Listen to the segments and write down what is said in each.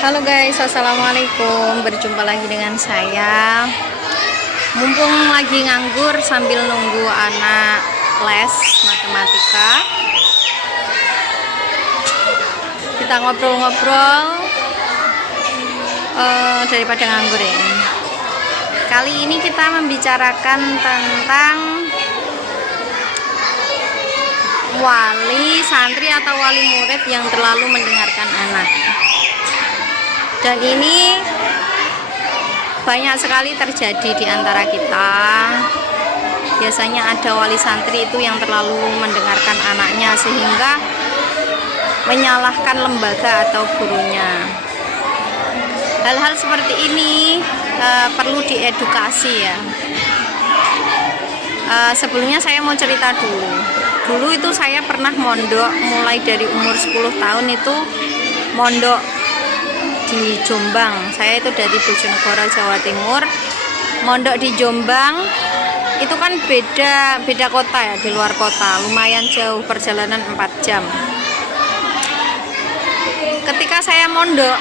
Halo guys, assalamualaikum. Berjumpa lagi dengan saya. Mumpung lagi nganggur sambil nunggu anak les matematika, kita ngobrol-ngobrol daripada nganggur ya. Kali ini kita membicarakan tentang wali santri atau wali murid yang terlalu mendengarkan anak. Dan ini banyak sekali terjadi di antara kita. Biasanya ada wali santri itu yang terlalu mendengarkan anaknya sehingga menyalahkan lembaga atau gurunya. Hal-hal seperti ini perlu diedukasi ya. Sebelumnya saya mau cerita dulu. Dulu itu saya pernah mondok mulai dari umur 10 tahun itu mondok di Jombang. Saya itu dari Bojonegoro, Jawa Timur. Mondok di Jombang itu kan beda kota ya, di luar kota, lumayan jauh, perjalanan 4 jam. Ketika saya mondok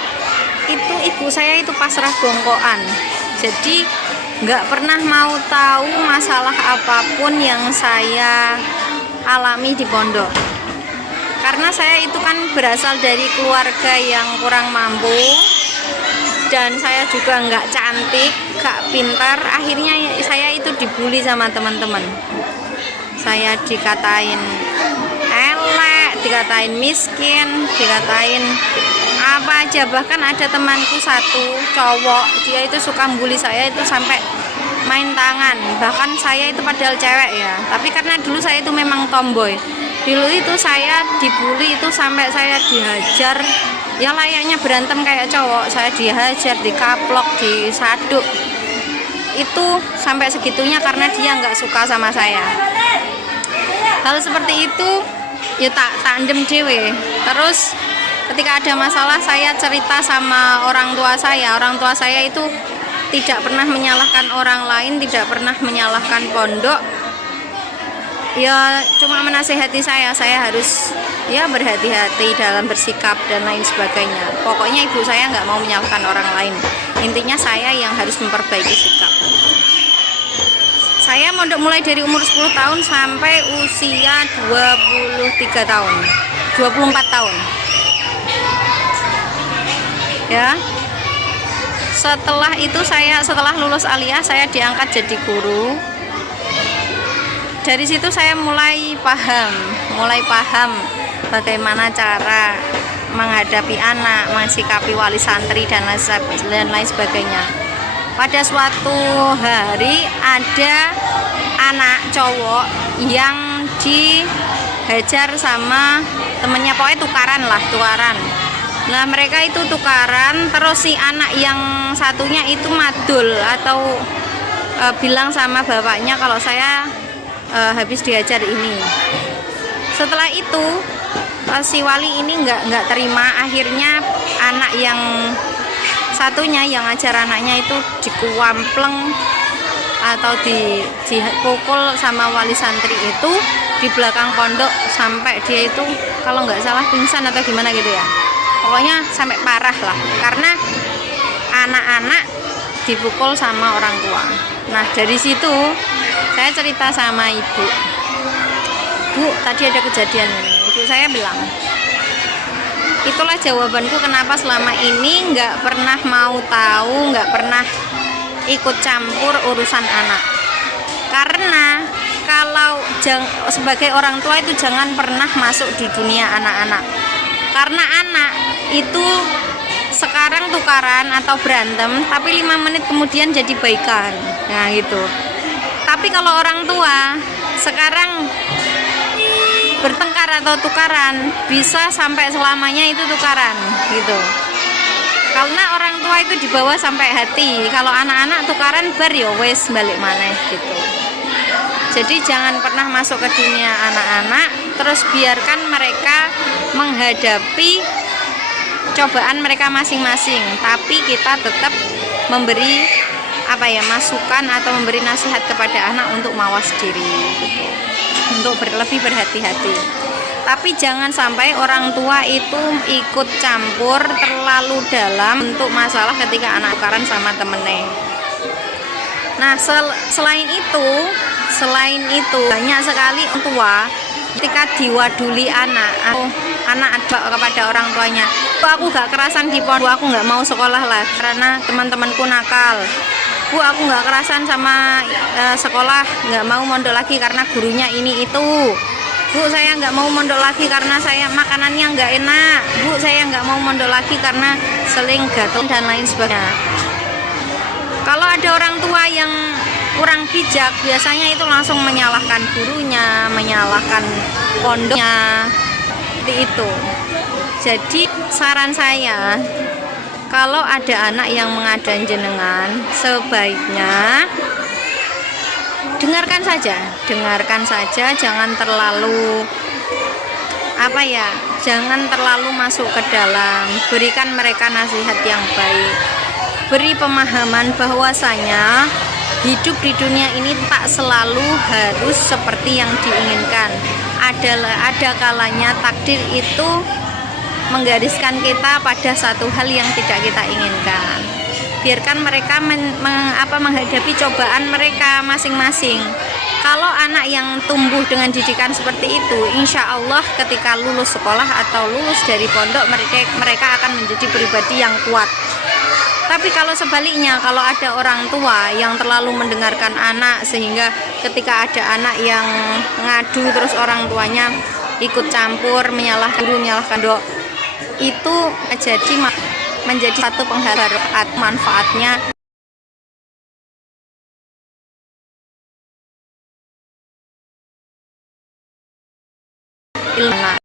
itu ibu saya itu pasrah bongkoan, jadi nggak pernah mau tahu masalah apapun yang saya alami di pondok. Karena saya itu kan berasal dari keluarga yang kurang mampu, dan saya juga nggak cantik, nggak pintar. Akhirnya saya itu dibully sama teman-teman. Saya dikatain elek, dikatain miskin, dikatain apa aja. Bahkan ada temanku satu cowok, dia itu suka bully saya itu sampai main tangan. Bahkan saya itu padahal cewek ya, tapi karena dulu saya itu memang tomboy. Dulu itu saya dibully itu sampai saya dihajar, ya layaknya berantem kayak cowok. Saya dihajar, dikaplok, disaduk. Itu sampai segitunya karena dia nggak suka sama saya. Hal seperti itu ya tak tandem dewe. Terus ketika ada masalah saya cerita sama orang tua saya. Orang tua saya itu tidak pernah menyalahkan orang lain, tidak pernah menyalahkan pondok. Ya cuma menasehati saya harus ya berhati-hati dalam bersikap dan lain sebagainya. Pokoknya ibu saya nggak mau menyalahkan orang lain. Intinya saya yang harus memperbaiki sikap. Saya mondok mulai dari umur 10 tahun sampai usia 23 tahun, 24 tahun. Ya. Setelah itu setelah lulus aliyah saya diangkat jadi guru. Dari situ saya mulai paham bagaimana cara menghadapi anak, mensikapi wali santri dan lain sebagainya. Pada suatu hari ada anak cowok yang dihajar sama temennya, pokoknya tukaran. Nah mereka itu tukaran, terus si anak yang satunya itu madul atau bilang sama bapaknya kalau saya habis diajar ini. Setelah itu si wali ini nggak terima. Akhirnya anak yang satunya yang ngajar anaknya itu dikuampleng atau dipukul sama wali santri itu di belakang pondok sampai dia itu kalau nggak salah pingsan atau gimana gitu ya. Pokoknya sampai parah lah karena anak-anak dipukul sama orang tua. Nah dari situ saya cerita sama ibu, Bu tadi ada kejadian ini. Ibu saya bilang, itulah jawabanku kenapa selama ini nggak pernah mau tahu, nggak pernah ikut campur urusan anak. Karena kalau sebagai orang tua itu jangan pernah masuk di dunia anak-anak. Karena anak itu sekarang tukaran atau berantem, tapi 5 menit kemudian jadi baikan. Nah gitu. Tapi kalau orang tua sekarang bertengkar atau tukaran, bisa sampai selamanya itu tukaran gitu. Karena orang tua itu dibawa sampai hati. Kalau anak-anak tukaran bar ya wes balik maneh gitu. Jadi jangan pernah masuk ke dunia anak-anak, terus biarkan mereka menghadapi cobaan mereka masing-masing. Tapi kita tetap memberi masukan atau memberi nasihat kepada anak untuk mawas diri gitu. Untuk lebih berhati-hati. Tapi jangan sampai orang tua itu ikut campur terlalu dalam untuk masalah ketika anak tukaran sama temennya. Nah, selain itu banyak sekali orang tua ketika diwaduli anak atau anak kepada orang tuanya, aku gak kerasan di pondok, aku gak mau sekolah lah karena teman-temanku nakal. Bu, aku gak kerasan sama sekolah, gak mau mondok lagi karena gurunya ini itu. Bu, saya nggak mau mondok lagi karena saya makanannya nggak enak. Bu, saya nggak mau mondok lagi karena seling gatel dan lain sebagainya. Kalau ada orang tua yang kurang bijak, biasanya itu langsung menyalahkan gurunya, menyalahkan pondoknya, seperti itu. Jadi saran saya, kalau ada anak yang mengadang jenengan, sebaiknya dengarkan saja, jangan terlalu jangan terlalu masuk ke dalam. Berikan mereka nasihat yang baik, beri pemahaman bahwasanya hidup di dunia ini tak selalu harus seperti yang diinginkan. Ada kalanya takdir itu menggariskan kita pada satu hal yang tidak kita inginkan. Biarkan mereka menghadapi cobaan mereka masing-masing. Kalau anak yang tumbuh dengan didikan seperti itu, insya Allah ketika lulus sekolah atau lulus dari pondok, mereka akan menjadi pribadi yang kuat. Tapi kalau sebaliknya, kalau ada orang tua yang terlalu mendengarkan anak, sehingga ketika ada anak yang ngadu terus orang tuanya ikut campur, menyalahkan guru, menyalahkan dok, itu menjadi satu penghalang manfaatnya ilmu.